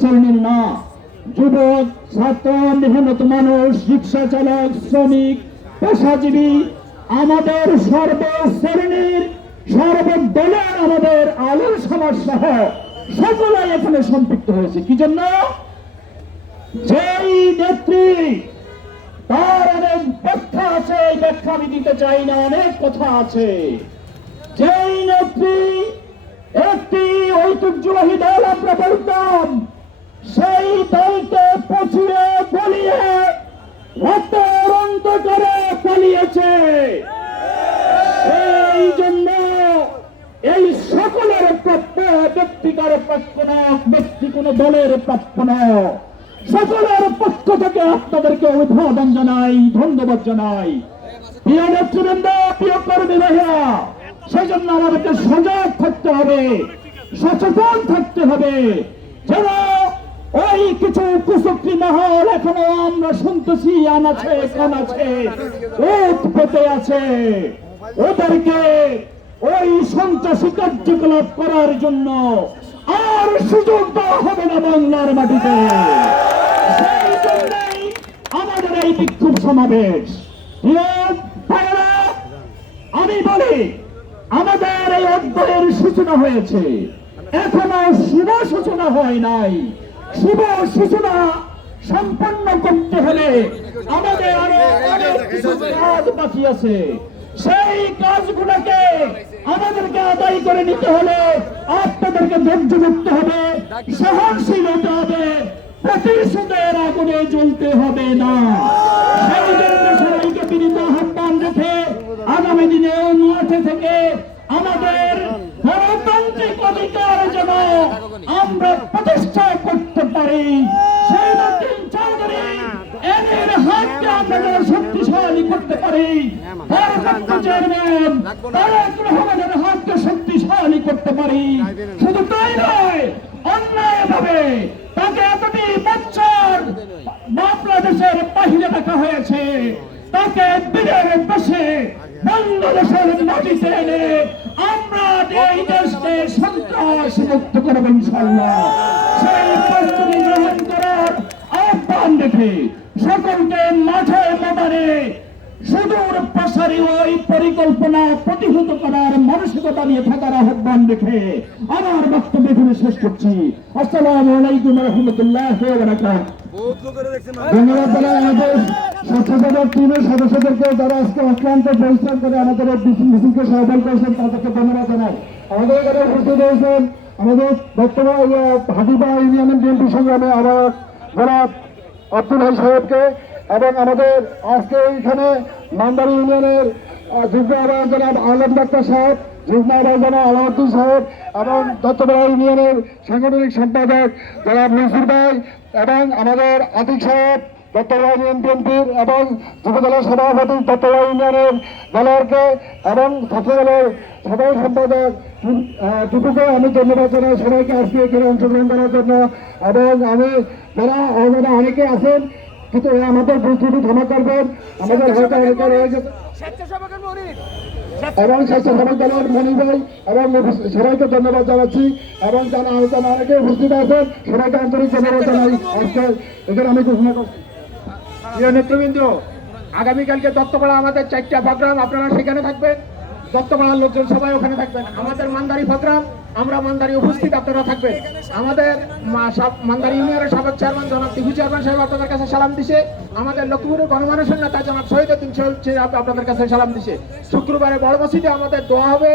শ্রেণির না। যুবক, ছাত্র মেহনত মানুষ, রিক্সা চালক, শ্রমিক, পেশাজীবী, আমাদের সর্বশ্রেণীর, সর্বদলের আমাদের আলোর সমাজ সহ সকলে এখানে সম্পৃক্ত হয়েছে। কি জন্য? যেই নেত্রী, তার অনেক ব্যাখ্যা আছে, এই ব্যাখ্যা আমি দিতে চাই না, অনেক কথা আছে। যেই নেত্রী একটি ঐতিহ্যবাহী দল আমরা বলতাম সেই দলকে পচিয়ে বলিয়ে রক্ত করে পালিয়েছে। সেই জন্য এই সকলের প্রাপ্য ব্যক্তিকার প্রাপ্য না, ব্যক্তি কোন দলের প্রাপ্য না। সকলের পক্ষ থেকে আপনাদেরকে অভিবাদন জানাই, ধন্যবাদ জানাই। প্রিয় নেতৃবৃন্দ, প্রিয় কর্মী ভাইয়া, সেজন্য আমাদেরকে সজাগ থাকতে হবে, সচেতন থাকতে হবে। যেন ওই কিছু কুচক্রি মহল এখনও আমরা শুনতেছি, আনাছে, কানাছে ওত পেতে আছে। ওদেরকে ওই সন্ত্রাসী কার্যকলাপ করার জন্য আর সুযোগ দেওয়া হবে না বাংলার মাটিতে। আমাদের এই বিক্ষোভ সমাবেশ। আমি বলি, আমাদের এই অধ্যায়ের সূচনা হয়েছে। এখনও শুভ সূচনা হয় নাই। শুভ সূচনা সম্পন্ন করতে হলে আমাদের আরও অনেক কিছু কাজ বাকি আছে। সেই কাজগুলোকে আমাদেরকে আদায় করে নিতে হলে আপনাদেরকে ধৈর্য ধরতে হবে সহনশীল হতে হবে, প্রতিশোধের আগুনে জ্বলতে হবে না। সবাইকে বিনীত আহ্বান রেখে আগামী দিনে মাঠে থেকে আমাদের গণতান্ত্রিক অধিকার যেন আমরা প্রতিষ্ঠা করতে শক্তিশালী করতে পারি। শক্তিশালী করতে পারি। শুধু তাই নয়, অন্যায়ভাবে তাকে এতটি বছর বাংলাদেশের বাহিরে হয়েছে। তাকে আমরা এই দেশকে সন্ত্রাস মুক্ত করব ইনশাল্লাহ সেই প্রস্তুতি গ্রহণ করার আহ্বান রেখে সকলকে মাঠে ময়দানে সুদূর প্রসারী ওই পরিকল্পনা প্রতিহত করার মানসিকতা নিয়ে থাকার আহ্বান রেখে আমার বক্তব্য এখানে শেষ করছি। আসসালামু আলাইকুম রহমতুল্লাহ ধন্যবাদ আমাদের যারা বর্তমান হাজিবা ইউনিয়নের বিএনপি সংগ্রামে জনাব আব্দুল হাই সাহেবকে এবং আমাদের আজকে এইখানে মান্দারি ইউনিয়নের যুগ্ম আহ্বায়ক জনাব আলম ডাক্তার সাহেব, যুগ্ম আহ্বায়ক জনাব আলাউদ্দিন সাহেব এবং দত্তপাড়া ইউনিয়নের সাংগঠনিক সম্পাদক জনাব মনসুর ভাই এবং আমাদের আতিক সাহেব। ইউনিয়ন বিএনপির এবং যুবদলের সভাপতি দত্তপাড়া ইউনিয়নের দলেরকে এবং ছাত্রদলের সাধারণ সম্পাদক টুকুকে আমি ধন্যবাদ জানাই সবাইকে আজকে এখানে অংশগ্রহণ করার জন্য। এবং আমি যারা যারা অনেকে আছেন কিন্তু আমাদের প্রস্তুতি ক্ষমা করবেন। আমাদের হয়তো অনেকে রয়ে গেছে এবং স্বেচ্ছাসেবক দলের মণি ভাই এবং সবাইকে ধন্যবাদ জানাচ্ছি। এবং যারা আলোচনা অনেকে উপস্থিত আছেন সবাইকে আন্তরিক ধন্যবাদ জানাই। আজকে এখানে আমি ঘোষণা করছি। প্রিয় নেতৃবৃন্দ, আগামীকালকে দত্তপাড়া আমাদের চারটা প্রোগ্রাম, আপনারা সেখানে থাকবেন। দত্তপাড়ার লোকজন সবাই ওখানে থাকবেন। আমাদের মান্দারি প্রোগ্রাম, আমরা মান্দারি উপস্থিত, আপনারা থাকবেন। আমাদের মান্দারি ইউনিয়নের সাবেক চেয়ারম্যান জনাব টিভি চেয়ারম্যান সাহেব আপনাদের কাছে সালাম দিছে। আমাদের লক্ষ্মীপুরের গণমানুষের নেতা জনাব শহীদ উদ্দিন শহীদ আপনাদের কাছে সালাম দিছে। শুক্রবারে বড় মসজিদে আমাদের দোয়া হবে।